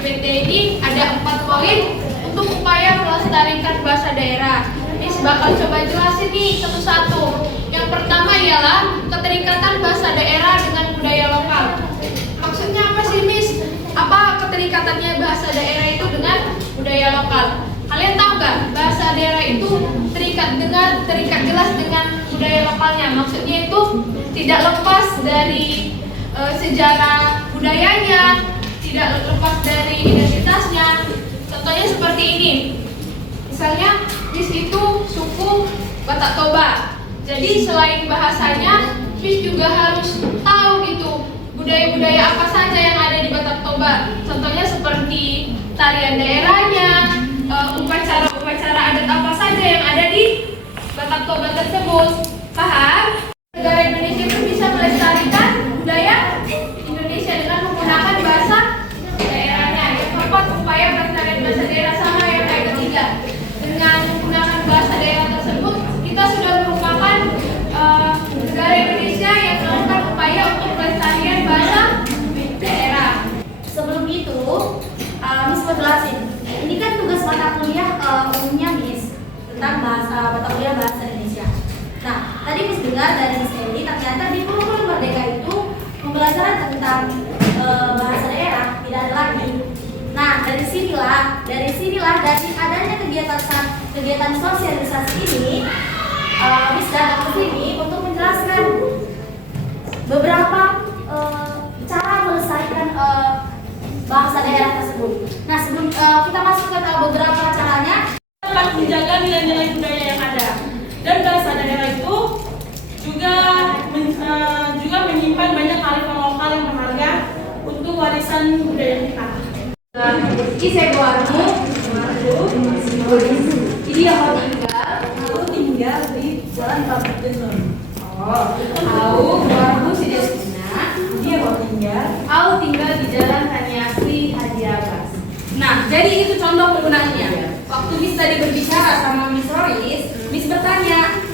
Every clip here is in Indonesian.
PPT ini ada 4 poin untuk upaya melestarikan bahasa daerah. Miss bakal coba jelasin nih satu-satu. Yang pertama ialah keterikatan bahasa daerah dengan budaya lokal. Maksudnya apa sih, Miss? Apa keterikatannya bahasa daerah itu dengan budaya lokal? Kalian tahu nggak? Bahasa daerah itu terikat jelas dengan budaya lokalnya. Maksudnya itu tidak lepas dari sejarah budayanya, tidak lepas dari identitasnya. Contohnya seperti ini. Misalnya Miss itu suku Batak Toba. Jadi selain bahasanya, Miss juga harus tahu gitu budaya-budaya apa saja yang ada di Batak Toba. Contohnya seperti tarian daerahnya, upacara adat apa saja yang ada di Batak Toba tersebut. Paham? Negara Indonesia itu bisa melestarikan budaya Indonesia dengan menggunakan bahasa daerahnya. Yang keempat, upaya pelestarian bahasa daerah sama yang ketiga. Dengan menggunakan bahasa daerah tersebut, kita sudah merupakan negara Indonesia yang melakukan upaya untuk pelestarian bahasa daerah. Sebelum itu, Miss mau jelasin. Ini kan tugas mata kuliah umumnya Miss tentang mata kuliah bahasa Indonesia. Nah, tadi Miss dengar dari Miss Eli, ternyata di kurikulum Merdeka itu pembelajaran tentang bahasa daerah tidak ada lagi. Nah, dari sinilah dari adanya kegiatan sosialisasi ini, Miss datang ke sini untuk menjelaskan beberapa cara melestarikan bahasa daerah tersebut. Nah, sebelum kita masuk ke beberapa caranya, dapat menjaga nilai-nilai budaya yang ada, dan bahasa daerah itu juga menyimpan banyak kearifan lokal yang berharga untuk warisan budaya kita. Isai buatmu, jadi aku tinggal di Jalan Bapak Denon. Aku buatmu sudah Sina, dia mau tinggal. Aku tinggal di Jalan Taniasri Haji Abbas. Nah, jadi itu contoh penggunaannya. Waktu Miss tadi berbicara sama Miss Roris, Miss bertanya,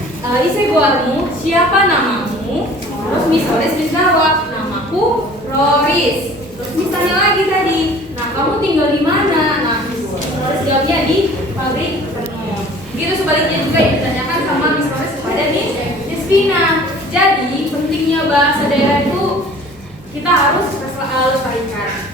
Isai buatmu, siapa namamu? Terus Miss Roris jawab, namaku Roris. Terus Miss tanya lagi tadi, nah kamu tinggal di mana? Nah, Miss Roris jawabnya di pabrik tenun. Gitu sebaliknya juga yang ditanyakan sama Miss Roris kepada Miss Vina. Jadi pentingnya bahasa daerah itu kita harus lestarikan.